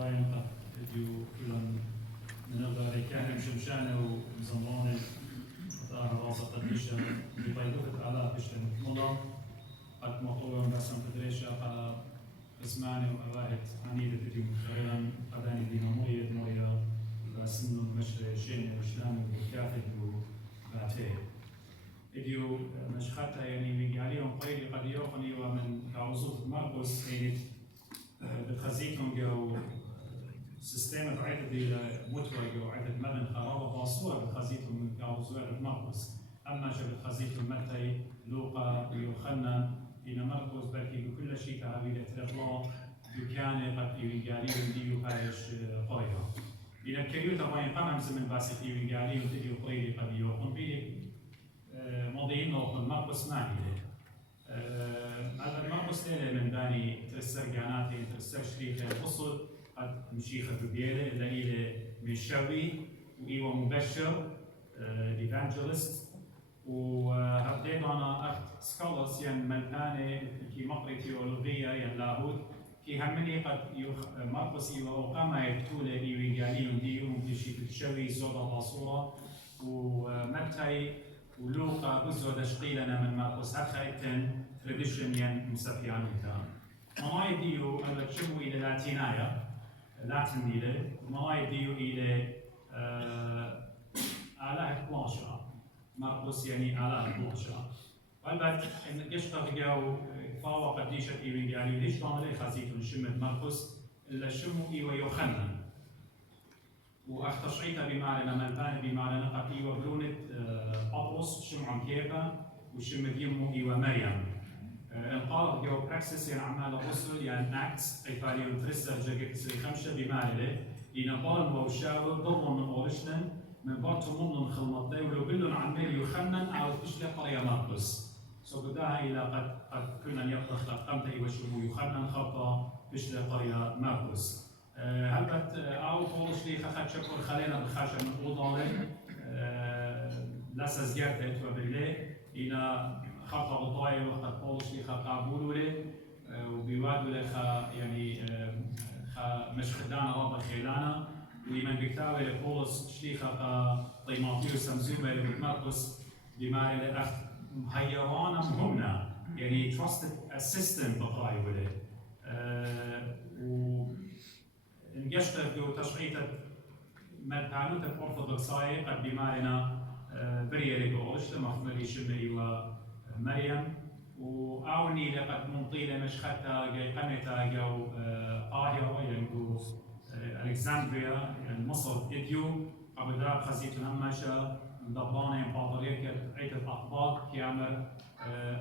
دايم قد فيديو كلهم من الغالي كان شمشانه وزمانه ظاهر راسه قديشه بيضيفت على بشتن مضى قد مطلوب بس فدريشة قد اسماني ومواهب عنيدة فيديو غيرا قداني ديناموية مويا بس انه مشري شين وشلام وكاتب وباتيه فيديو مش حتى يعني بيجي عليهم قيري قد يوقني ومن كعوزوف مرقس هينت بتخزيكم جو سيستم عدد متوى جو عدد مدن خرابة باصورة بتخزيكم من كعوزوف مرقس أما شو بتخزيكم متى لوقا ويوحنا إلى مرقس بلكي بكل شيء كعبيدة الإطلاق كان قد يوجالي وديو هايش قرية إلى كريوتا وين قام زمن باسي يوجالي وديو قرية قد يوقن بيه ماضيين نوقن مرقس معني هذا مرقس ليلة من داني ترسر جاناتي ترسر شريكة وصل قد مشيخة ببيلة إلا إلى مشوي وإيوه مبشر evangelist وهبدأ أنا أخت سكولرز يعني ملهانة كي مقري تيولوجية يعني لاهوت كي همني قد مرقس إيوه وقام يكتولة إيوه قاليون ديو ممكن شي تشوي زودة باصورة ومتى ولوقا بزو دشقيلنا من مرقس هكا إتن تراديشن يعني مسافيان إنتان مراي ديو أبدا شمو إلى لاتينايا لاتن إلى مراي ديو إلى آلاء بلانشا مرقس يعني آلاء بلانشا والبعد إن قشطة جو فاوى قديشة إيوين قالي ليش ضامن لي خازيتو نشمت مرقس إلا شمو إيوه يوحنا واختشعيتها بمعنى ملبان بمعنى نقط إيوه برونة بطرس شمعون كيفا وشمت يمو إيوه مريم القارب جو براكسس يعني عمال الرسل يعني اكتس قيفاليون ترسل جاكيت سري خمسة بمعنى إن بارن وشاور ضمن من أورشلن من بارتو من خلمطي ولو بلن عمال يخنن أو تشلي قرية مرقس بداها إلى قد كنا يطلق قمت إيوه شمو يخنن خطة تشلي قرية مرقس هلبت أو فولش لي خد شكر خلينا بخاشة من أوضالين لسا زيارته وبالله إلى خطة غطاية وقت فولش لي قابولوا لي وبيوادوا لي يعني مش خدانا رابع خيلانا ومن بكتاوي لفولش شليخة طيماطيو سمزومة لبتمرقس بما إلى أخت مهيرانا مهمنا يعني trusted assistant بقراي ولي انجشت جو تشعيتة مدهانوت الأرثوذكسية قد بمارنا بريا لقوش لمخملي شمعي ومريم وأوني لقد منطيلة مش حتى جاي قمتا جو قاهرة ينقو ألكسندريا يعني مصر إديو قبل ذلك خزيتو نمشا ضبانة إمبراطورية عيد الأقباط كيامر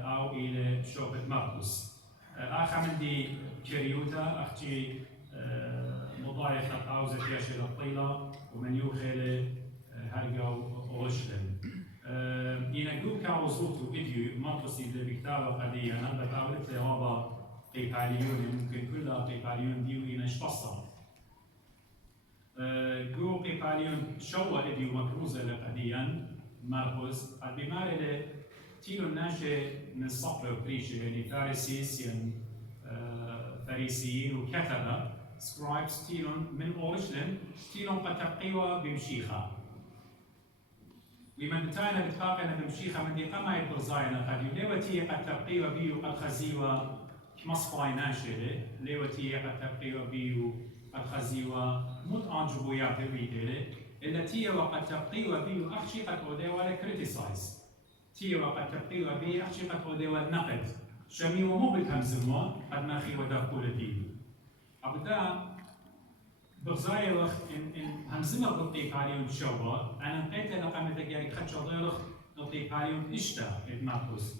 أو إلى شوبة مرقس آخر من دي كريوتا أختي مضايق الطاوزة فيها الطيلة ومن يوخيل هرجو أورشلم. ينقول كعوزوتو فيديو مرقس اللي بكتابة قدية أنا بتعرف لرابع قيباليون ممكن كلها قيباليون ديو ينشفصها. جو قيباليون شو فيديو مكروزة لقديا مرقس بمارة تيلو الناشئ من الصقر وبريشة يعني فارسيين فريسيين وكتبة سكرايبس تيلون من أورشلم تيلون قد تبقيوا بمشيخة لمن بتاعنا بتفاقنا بمشيخة من دي قما يبرزاينا قد ليوتي قد تبقيوا بيو قد خزيوا كمصفاي ناشئة ليوتي قد تبقيوا بيو قد خزيوا مت أنجبوا يا بيدله إلا تي وقد تبقيوا بيو أخشي قد أوديوا لكريتيسايز تي وقد تبقيوا بيو أخشي قد أوديوا النقد شميوا مو بالهمزمون قد ما خي ودافقوا لديو أبدا بغزايا وقت إن همزمة بالطيقاريون شوبا أنا نقيت لقمة تجاري خد شضيرخ الطيقاريون إشتا إدماقوس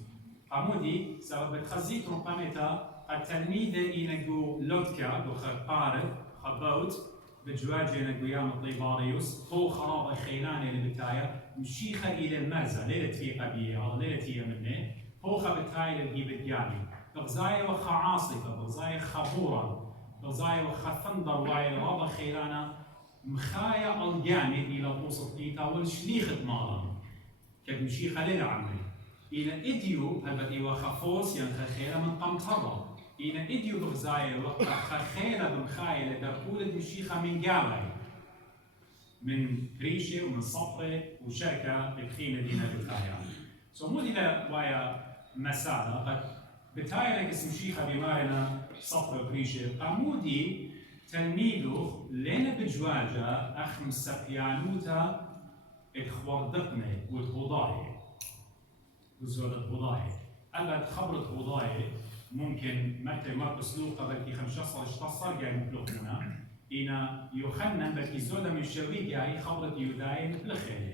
قامودي سبب بتخزيتهم قمتا قد تلميذة إنجو لوتكا وخبارد خبوت بجواجي إنجو يام الطيباريوس هو خراب الخيلاني اللي بتايا مشيخة إلى المرزة ليلة فيقة بيه ليلة هي منه هو خبتاي اللي بتجاني بغزايا وخعاصفة بغزايا خبورة بغزايا وخفندر وايل رابع خيلانا مخايا الجامد إلى الوسط إيتا والشليخة مالا كمشيخة للعمل إلى إديو هلبت إيوا خفوس يعني خيلة من قمطرة إنا إديو بغزاية وقت خيلة بمخايلة دربولة مشيخة من قاوي من ريشة ومن صفرة وشركة بخينة دينا بتايا مو دينا وايا مسالة قد بتايا لك اسم شيخة بمارنا صفرة بريشة قامودي تلميذه لنا بجواجة أخم سقيانوتا إخوردقنا وتغضاية وزودة غضاية أبد خبرة غضاية ممكن متى مرقس لوقا بلكي 15 قاعد مبلغنا إنا يوحنا بلكي زودة من الشوي قاعد خبرة يوداية مبلغة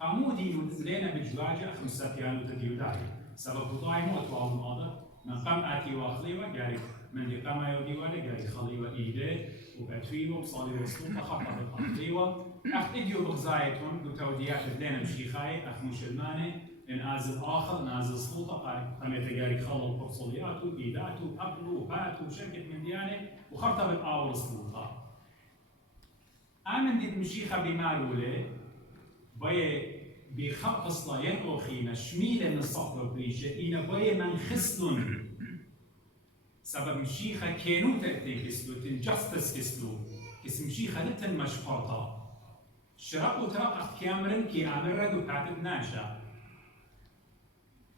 قامودي لنا بجواجة أخم سقيانوتا يوداية سبب غضاية مو أطوال الماضي من قام آتي وأخليوة قاعد من دي قام يوديوالي قاعد خليوة إيديه وبأتويوه وصالي وصلوطة خطة بالأخليوة أخ إديو بغزايتهم وتوديات بدينا مشيخاي أخ مشلماني نازل آخر نازل سلطة قام يتقاري خلط بصلياته إيداته أبلو باتو شركة من ديانة وخرطة بالآور سلطة آمن دي مشيخة بمارولة بيه بخط صلاين أوخينا شميلة من الصفر بريشة إنا بيه من خسلون سبب مشيخة كانوا تأتي كسلو تنجستس كسلو كس مشيخة لتن مشفرطة شرقوا ترقق كامرن كي عمرد وكاتب ناشا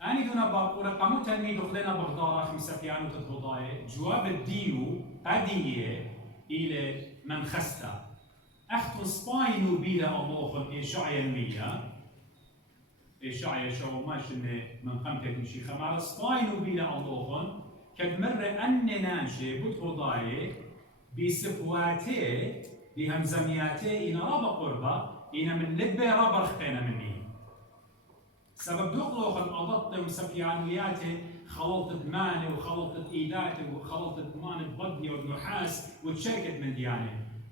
أنا دونا باقورة قاموا تلميذ خلنا بغدارة خمسة كيانو تتغضاية جواب الديو قدية إلى من خسته أختو سباينو بيلا الله إشعيا المية إشعيا شو ماشي من قمتة مشيخة مع سباينو بيلا الله كد مرة أن نانشي بتغضاية بسبواتي بهمزمياتي إن رابا قربة إن من لبة رابا رختينا مني سبب دوقلوخ الأضط مسكيانياتي خلطت ماني وخلطت إيداتي وخلطت ماني بضي والنحاس وتشركت من دياني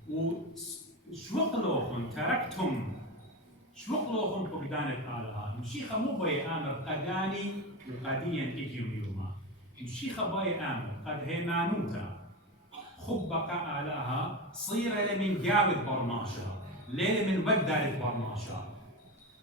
وشوقلوخن تركتم شوقلوخن فقدانت آلها مشيخة مو باي آمر قداني وقديا إجيوم يوما مشيخة باي آمر قد هيمانوتا خبق آلها صير لمن جاود برناشا ليلة من بدالت برناشا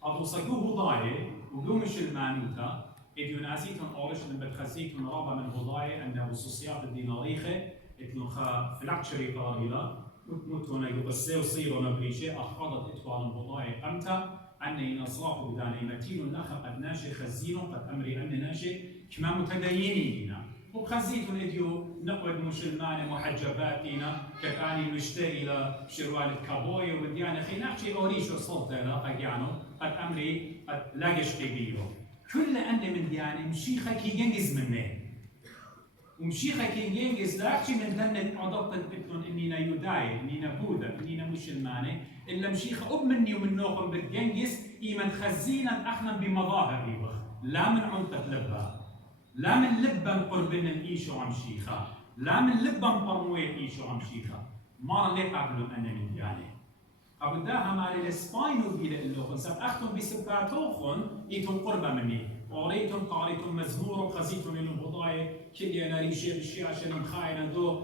أبو صقوه ضايع وقومش المانوتا إذ يناسيتهم أورش من بتخزيتهم رابع من هضايا أن خصوصيات الديناريخة إتلون خا فلكشري قليلة متموتون يقصوا صيروا نبريشة أخذت إتوال هضايا قمتا أن ينصرفوا بداني متين لخا قد ناشي خزينو قد أمري أن ناشي كما متدينين وبخزيتهم إديو نقود مسلمان محجباتنا كأني مشتري إلى شروال كابوي وديانا خي نحكي أوريش وصلت لا قجانو قد أمري قد لاقش قبيلو كل أن من ديانة مشيخة كي ينجز منه ومشيخة كي ينجز لا أحكي من ذنة عضبط بتكون إنينا يوداي إنينا بوذا إنينا مسلمانة إلا مشيخة أب مني ومن نوخم بتجنجز إيمن خزينا أحنا بمظاهر ريوخ لا من عنقة لبا لا من لبا قربنا الإيشو عم شيخة لا من لبا مقرموية الإيشو عم شيخة ما ليه قابلوا أنا من ديانة أبداها مال السباينو بيلا اللوخن سب أختم بسباتوخن إيتم قربة مني قريتم قاريتم مزمور وخزيتم لهم بضايع كل أنا ريشة بالشيء عشان مخاينة دو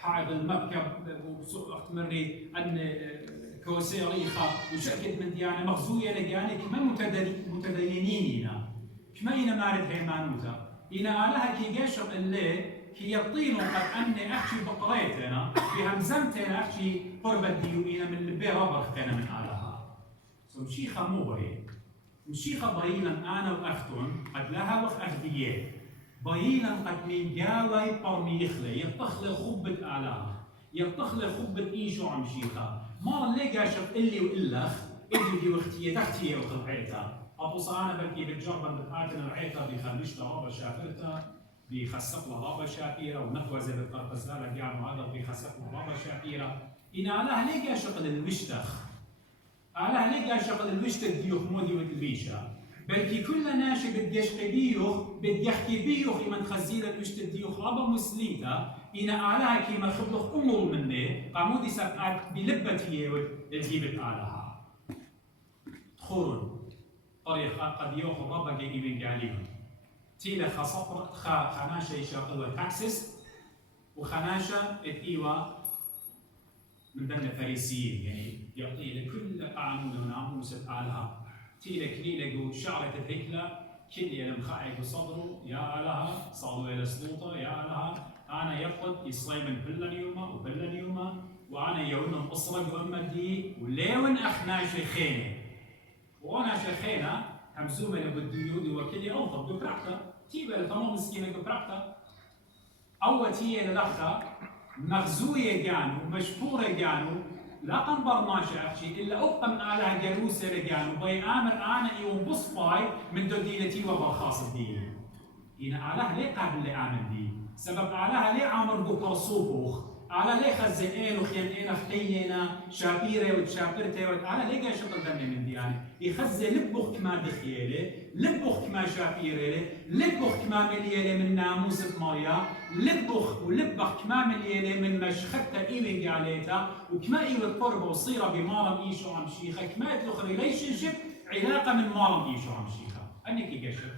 حائط المكب وسوق مري أن كوسيريخة وشركة من ديانة مغزوية لديانة كما متدينين كما إنا مارد هيمانوتا إنا علىها كي جاشر الليل كي يطينوا قد أني أحكي بقريتنا بهمزمتنا أحكي قرب الديوئين من اللي ربختنا من آلها مشيخة مو بهي مشيخة ضيلا أنا وأختون قد لها وخ أخذية ضيلا قد من جاوي برميخلي يطخلي خبة آلها يطخلي خبة إيشو عم شيخة ما اللي جاشر إلي وإلخ إلي دي وقتية تحتية وخلعيتها أبو صانا بلكي بالجربة بتقاتل العيطة بيخليش رابا شافرتها بيخسق له رابا شاكيرة ونخوزة بالقرقزالة قاعد هذا بيخسق له رابا شاكيرة إن علىها ليه شغل الوشتخ علىها ليه شغل الوشتخ ديوخ مودي والبيشة بلكي كل ناشي بديش قبيوخ بديحكي بيوخ إمن خزيل الوشتخ ديوخ رابا مسليتا إن علىها كيما خبلخ أمور مني قامودي سبقات بلبتيه والجيبت علىها تخورون طريقة قد يأخذ ربك من قالين تيلا خصفر خناشة يشاقلوا تاكسس وخناشة اتيوا من ضمن الفريسيين يعني يعطي لكل قانون وناموس آلها تيلا كليلة جو شعرة الهكلة كل يوم خايف بصدره يا لها صاروا إلى سلطة يا لها أنا يفقد يصيمن بلن يوما وبلن يوما وأنا يوم أصرق وأمدي وليون أخنا شيخينه وأنا شيخينه همزومة لبديود وكلي أوضب ببرعته تيبا لتمام مسكينة ببرعته أول تيه للأخا مغزوية جانو مشفورة جانو لا قنبر ما شافشي إلا أقم على جلوسة رجانو بي آمر أنا يوم بصفاي من دوديلتي وبرخاص دي هنا علاه ليه قابل لآمن دي سبب علاه ليه عامر بكر صوبوخ على ليه خزئين وخيانين خينا شابيره وتشابرته على ليه جاي شطر دمي من دي يعني يخزي لبخ كما دخيله لبخ كما شابيره لبخ كما مليله من ناموس ماريا لبخ ولبخ كما مليله من مشخته ايوين عليتا وكما ايوه قرب وصيره بمارم ايشو عم شيخه كما يدخل ريليشن شيب علاقه من مارم ايشو عم شيخه انك يقشر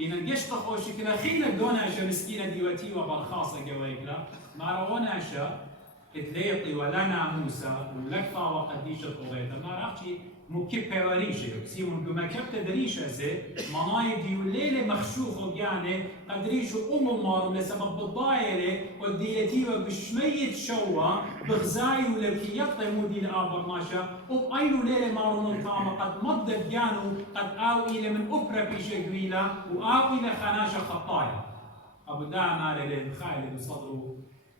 إن الجشط خوشي كلا خيلة دوناشا مسكينة ديواتي وبرخاصة جوايكلا ما رواناشا اتليطي ولا ناموسا ولكفا وقديشة طوليتا ما راحشي مكبة وريشة سيمون بما كبت دريشة زي مناي ديو الليلة مخشوخو يعني قدريشو المار لسبب بالضايرة والدياتي وبشمية شوا بغزاي ولكي يقطع مودي الآبرناشا وبأينو ليلة مارون الطامة قد مضت جانو قد آو إلى من أبرا بيشة قويلة وآو إلى خناشة خطايا أبو داعنا ليلة خايلة بصدره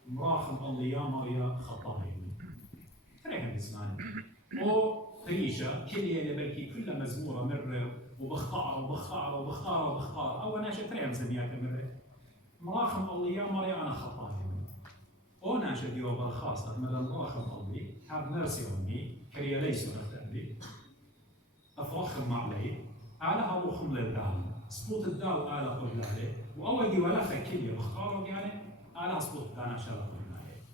مراخم الله يا مريا خطايا فريهم بزمان ريشة كلية اللي بركي كلها مزمورة مرة وبخارة وبخارة وبخارة وبخارة أو ناشة تريم زميات مرة مراخم الله يا مريا أنا خطايا أو ناشة ديو بالخاصة مرة مراخم الله هاب نرسي أمي كريا ليسوا نفتأبي أفرخم معلي على هروخم للدال سبوت الدال على قبل عليه وأول دي ولا كلية بخارة يعني على سبوت دانا شرط قبل عليه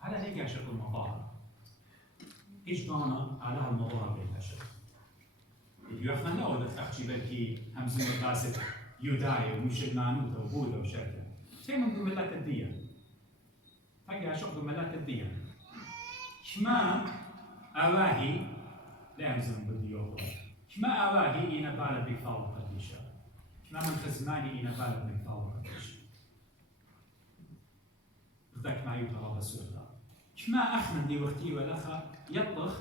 على هيك يا شكل المطار إيش دانا على هالموضوع بالبشر. يخلنا لو دخلت بالكي همزين قاسد يوداي ومش المانوت وبودا وشكله. شيء من ضمنات الدين. فجأة شوف ضمنات الدين. كما أواهي لا همزين بالديوه. كما أواهي إنا بالد بفاو قديشة. كما من خزماني إنا بالد بفاو قديشة. ذاك ما يطلع بسورة. كما أخمن دي وقتي والأخا يطلق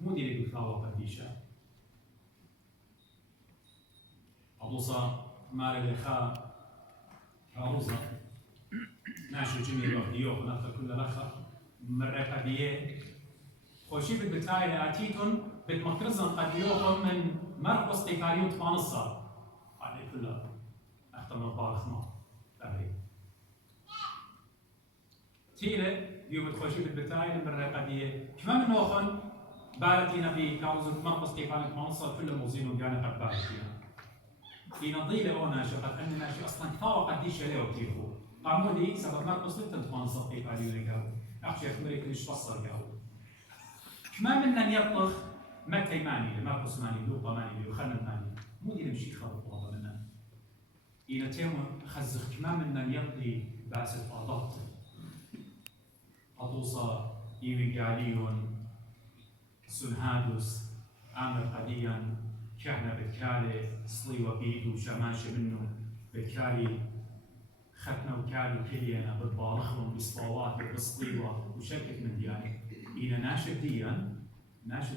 مو دي اللي بفاو قديشة. أبوصا ماري الأخا عروزة ناشر جميل وقتيوه ونأخذ كل الأخا مرة قديه خوشي بالبتاعي لأتيتون بتمكرزن قديوهم من مرقص تيكاريو تمانصة عليه كلها أختم البارخنا تبريد تيلة يوم تخوشي بالبتاعي مرة قديه كما من نوخن بارتي نبي كاوزن مرقص تيكاريو تمانصة كل موزين وجانا قد بارتينا في نضيلة أو ناشئ قد أن ناشئ أصلاً فاو قديش له وكيفه قامودي سبب مرقص لتن تمانصة كيف عليه لقاو أخشى خمري كلش فصل قاو كما منا يطلق متى ماني مرقص ماني لوطة ماني وخلنا ماني مو دي نمشي خلط وضع منا إلى تيمو خزخ كما منا يطلي باسل فاضط أطوصة إيوي قاليون سنهادوس عامر قديا كهنا بكالي صلي وبيد وشماشة منه بكالي ختنا وكالي كلينا بالبارخهم بصلوات وبصليوة وشركة من دياني إلى ناشد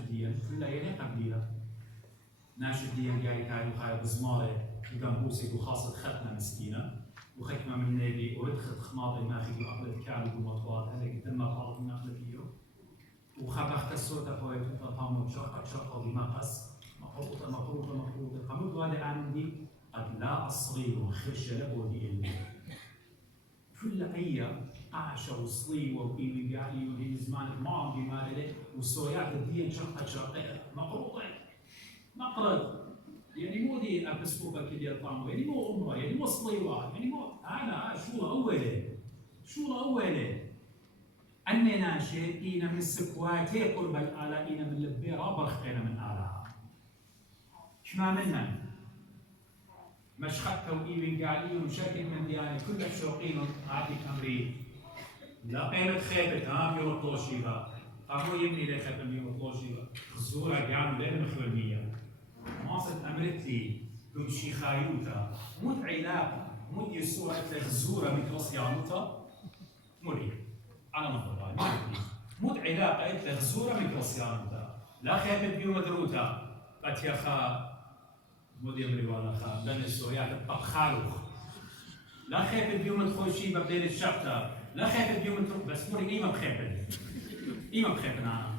ديان كلها يلي قبليها ناشد ديان جاي كالي وخايا بزمارة وقنبوسك وخاصة ختنا مسكينة وخكمة من نبي وردخت خماطي ماخذ وأقلت كالي ومطوات هذا قدام ما طالت من أقلت فيه وخبخت الصوت أخوي تطامو شقة بمقص مفروضة قمت هذا عندي قد لا أصلي خرشة لبودي إلا كل أي قعشة وصلي وبيبي بيعلي ولي زمان معهم بمالي وسويات الدين شقة مقروطة مقرض يعني مو دي أبسكوبة كده طعمه يعني مو أمه يعني مو صلي واحد يعني مو أنا شو أوله أني ناشئ إنا من سكواتي قرب الآلاء إنا من لبيرا برخينا من آلاء شما منا مشخطة وإيوين قاعدين ومشاكل من دياني كل الشوقين عادي كمريد لا قيمة خيبت ها بيوطوشي ها أمو يمني لي خيبت بيوطوشي ها خزورة قاعدوا لين مخلمية مواصل أمرتلي بمشي خايوتا مود علاقة مود يسوع تغزورة ميكروسيانوتا مري على مطلع مود علاقة تغزورة ميكروسيانوتا لا خيبت بيو مدروتا أتيخا مود يمري ولا خا بين السويات الطبخالوخ لا خيبت بيو مدخوشي ببديل الشقة لا خيبت بيو بس مري إيما بخيبت إيما بخيبت أنا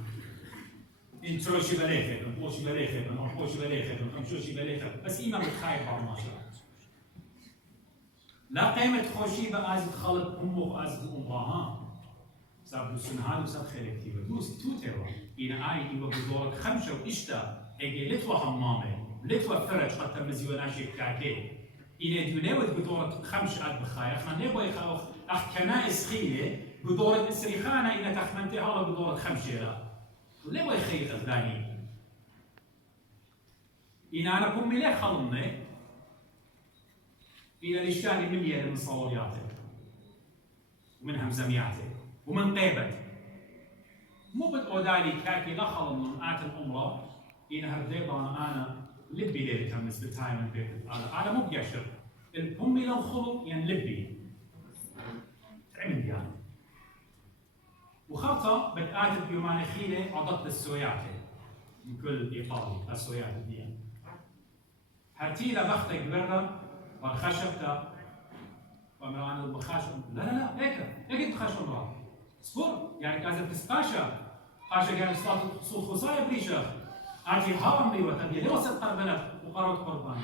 انتروشي بليخة نقوشي بليخة نقوشي بليخة نمشوشي بليخة بس إيما متخايف على الماشي لا قيمة خوشي بأزد خلط أمه وأزد أمها سبب سنهاد وسب خير كتير دوس تو ترى إنا آي إيوه بدورك خمسة وإشتا هيجي لتوا حمامة لتوا فرج قد تمزي وناشي كاكي إنا دونيوت بدورك خمسة عد بخايا خنا نبغى يخاوخ أخ كنائس خيلة بدورك إسريخانة إنا تخمنتي هلا بدورك خمسة لا ليه يخيل غزلاني؟ إنا أنا بومي ليه خلنا؟ إنا ليشاني مليان من صورياته ومن همزمياته ومن قيبته مو بتقودالي كاكي لا خلنا آت الأمرة إنا هرديبا أنا لبي ليه تمس بتاعي من بيت أنا مو بيشر البومي لو خلق يعني لبي تعمل يعني وخطة بتقاتل بيومان خيلة عضت السوياتي من كل إيطالي السوياتي دي هرتيلا بختك برا والخشبتا ومران البخاشم لا هيك بخاشم راه صبر يعني كازا بتسقاشا قاشا قال صوت خصايا بريشة عاتي هرم بي وتبي ليه وسط قربنا وقررت قربان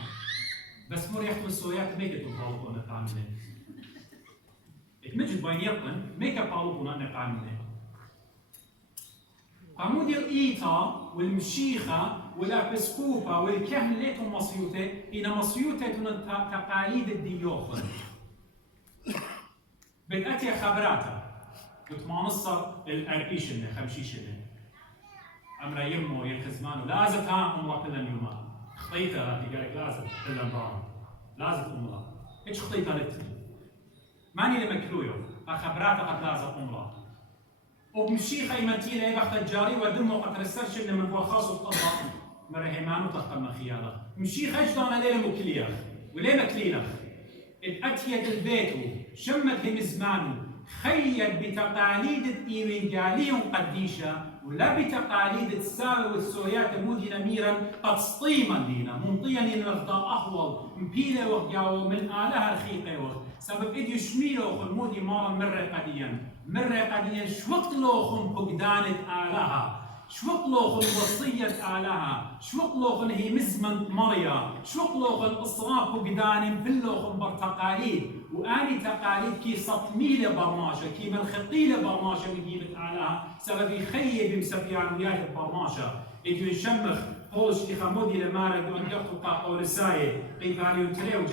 بس مر يحتوي السويات ميكا تطالبوا أنا تعمله اتمجد بين يقن ميكا طالبوا أنا تعمله عمود الإيتا والمشيخة والأبسكوبة والكهن ليتهم مصيوتة إن مصيوتة تقاليد الديوخن بالأتي خبراتا وتمانصر الأرقيشنة خمشيشنة أمرا يمو يخزمانو لازم ها أمرا كلا نيوما خطيطة راتي قالك لازم كلا نبرام لازم أمرا إيش خطيطة لتني ماني لمكلويو أخبراتا قد لازم أمرا وبمشيخة يمتيلة يبخت الجاري ودمو قد رسرش من هو خاص الطبع مرهمان وتختم خيالة مشيخة اجدانا ليلة مكليخ وليه مكليلخ الأتية البيت شمت هم زمانه خيل بتقاليد الإيوانجاليون قديشة ولا بتقاليد الساوي والسويات مودي نميرا قد سطيما لينا منطيا لنغضاء أحول مبيلة وغياو من آلها الخيقة وغ سبب إديو شميلو خلمودي مارا مرة قديا شوق لوخن فقدانة آلها شوق لوخن وصية آلها شوق لوخن هي مزمن مريا شوق لوخن إصراف فقدان بلوخن برتقاليد وآني تقاليد كي سطميلة برماشة كي منخطيلة برماشة مجيبة آلها سبب يخيب بمسفيانويات البرماشة إديو نشمخ هولش إخمودي لمارد وأن يخطو قاقو رساية قيفاني وتليو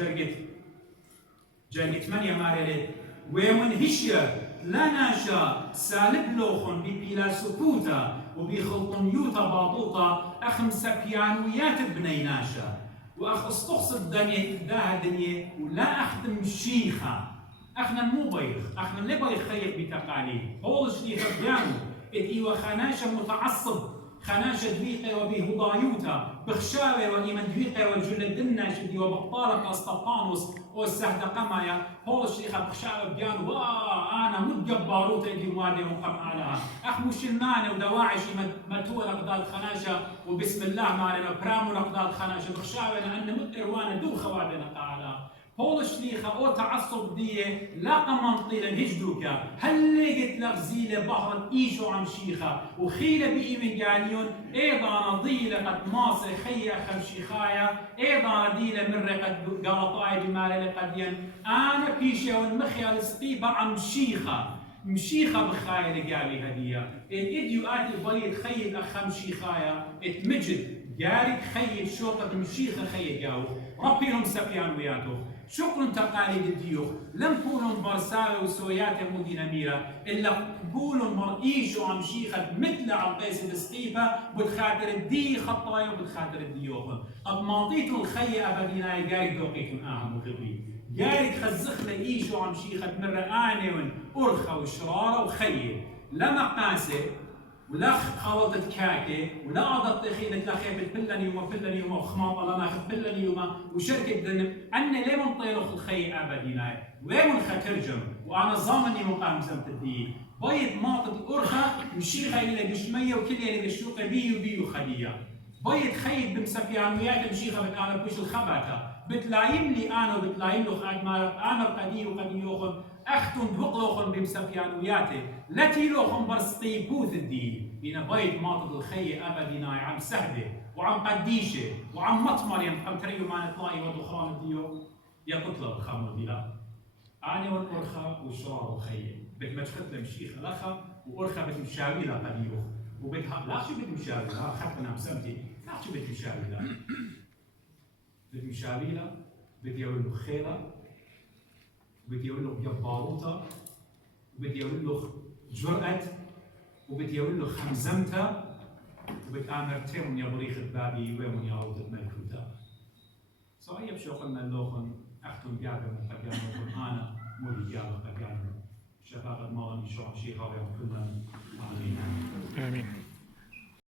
جرقت منيا مارد ومن هشيا لا ناشا سالب لوخن ببيلا سكوتا وبخلطنيوتا باطوطا أخم سبيانويات بني ناشا وأخ استقصد داها دنيا ولا أخدم شيخة أخنا مو بيخ أخنا لا بيخ خير بتقاليد هول شيخة بيانو إيوه خناشة متعصب خناشة دويقة وبهضايوتا بخشاوة وإيمان دويقة والجلد الناشد وبطالة قسطقانوس والسهدة قمايا هول الشيخة بخشاوة بيانو أنا متجباروتا دي وادي وقم علىها أخ مشلمانة ودواعشي متوى لقضاء خناشة وبسم الله مالنا برامو لقضاء خناشة بخشاوة لأن متروانة دو خوادنا قاعدة هول الشيخة أو تعصب دي لا قمان طيلا هجدوكا هل لقيت لغزيلة بحر إيشو عم شيخة وخيلة بإيمن قانيون إيضا نضيلة قد ماصر خيا خم شيخايا إيضا نضيلة مرة قد قلطاي بمالة قديا أنا بيشة والمخيا السقيبة عم شيخة مشيخة بخايا قالي هدية الإديو آتي البليد خيل أخم شيخايا اتمجد جارك خيل شوقة مشيخة خيل جاو ربي لهم سبيان وياتو شكرا تقاليد الديوخ لم كونوا برسالة وسويات مودي نميرة إلا قولوا مرئيشوا عم شيخة مثل عقيس السقيفة بتخاطر الدي خطايا وبتخاطر الديوخ قد ماضيتوا الخي أبدينا يقارك دوقيتم أهم وخبري قارك خزخنا إيشوا عم شيخة مرة آنون أرخى وشرارة وخيل لما قاسي ولا خاوطت كاكي ولا عضت تخينة لا خيبت بلني وما وخماط الله ناخذ بلني وما وشركة ذنب أنا ليه من طيلخ الخي أبدينا وين من خترجم وأنا ضامني مقام زمتتي بيت ماطت أرخا مشيخة إلى جشمية وكل اللي جشوقة بيو خدية بيت خيب بمسفيان وياك مشيخة بتعمل بوش الخباتة بتلايم لي أنا وبتلايم له خاد مالك أنا قدي وقدي يوخن أختم بقلوخن بمسفيان وياتي التي لوخن برسقي بوث الدين بين بيت ماطت الخي أبدينا عم سهدة وعم قديشة وعم مطمر ينحب تريو ما نطلعي ودخران الديو يا قتل الخمر بلا أنا والأرخا والشراب وخي بتمشخت لمشيخة لخا وأرخا بتمشاوي لها قديوخ وبتها لا شو بتمشاوي لها حتى أنا مسمتي لا شو بتمشاوي لها بتمشاوي لها بتيول له خيلة وبتيول له جباروطة وبتيول له جرأة وبتيول له خمزمته وبتآمر تيمون يا بريخ بابي ويمون يا روضة ملكوته صحيح بشو قلنا اللوخن أختم بيعبه مقديان لوخن أنا مولي بيعبه قديان شفاقة مالني شو شيخة ويوم كلنا آمين آمين